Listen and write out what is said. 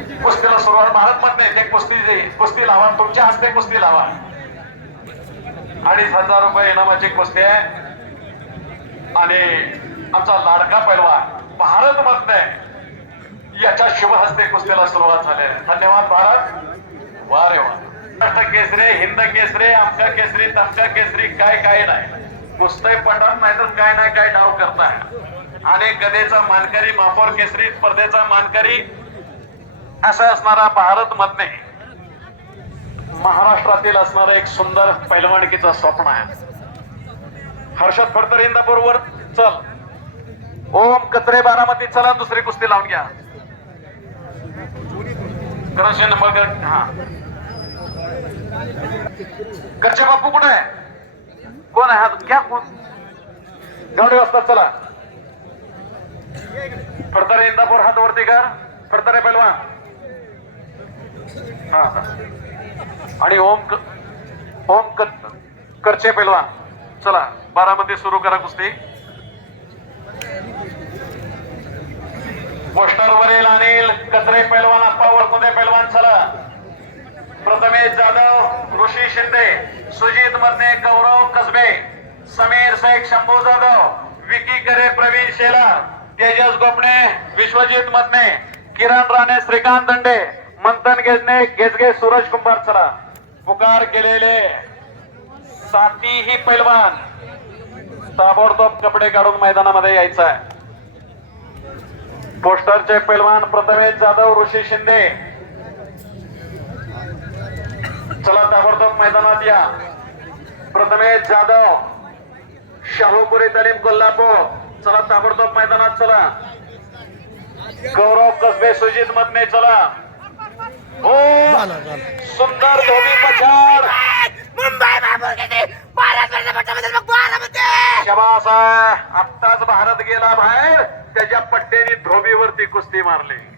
कुस्तीला सुरुवात भारत मध्ये ते कुस्ती कुस्ती लावा तुमच्या हस्ते कुस्ती लावा. अडीच हजार रुपये इनामाची कुस्ती आहे. आणि आमचा लाडका पैलवान भारत मधने याच्या शुभ हस्ते कुस्तीला सुरुवात झाली धन्यवाद भारत. वा रे वा. केसरे हिंद केसरे आमका केसरी तमका केसरी काय काय नाही. कुस्ती पटन नाहीतर काय नाही काय डाव करताय. आणि गदेचा मानकरी महापौर केसरी स्पर्धेचा मानकरी असा असणारा भारत मधने महाराष्ट्रातील असणारं एक सुंदर पैलवानकीचं स्वप्न आहे. हर्षद फडतर इंदापूरवर चल. ओम कचरे बारामती चला दुसरी कुस्ती लावून घ्या. नंबर हा. घरचे बापू कुठे आहे? कोण आहे? हा घ्या कोण? गाडी वाजता चला. फडतरे इंदापूर हात वरती कर फडतरे पैलवान. हा हा. आणि ओम क- ओम क- करचे पैलवान. चला बारामध्ये सुरू करा कुस्ती. पोस्टर वरील अनिल कचरे पैलवान अप्पा वरकुंदे पैलवान चला. प्रथमेश जाधव ऋषी शिंदे सुजित मरणे गौरव कसबे समीर शेख शंभू जाधव विकी करे प्रवीण शेला तेजस गोपणे विश्वजित मधने किरण राणे श्रीकांत दंडे मंथन गेजने गेजगे सूरज कुंभार चला. पुकार केलेले सातीही पैलवान. ताबडतोब कपडे काढून मैदानामध्ये यायचं आहे. पोस्टरचे पैलवान प्रथमेश जाधव ऋषी शिंदे. चला ताबडतोब मैदानात या. प्रथमेश जाधव शाहूपुरी तलीम कोल्हापूर. चला ताबडतोब मैदानात चला. गौरव कसबे सुजित मधने चला. सुंदर धोबी पछाड मुंबई शबास. आत्ताच भारत गेला बाहेर. त्याच्या पट्ट्याने धोबीवरती कुस्ती मारली.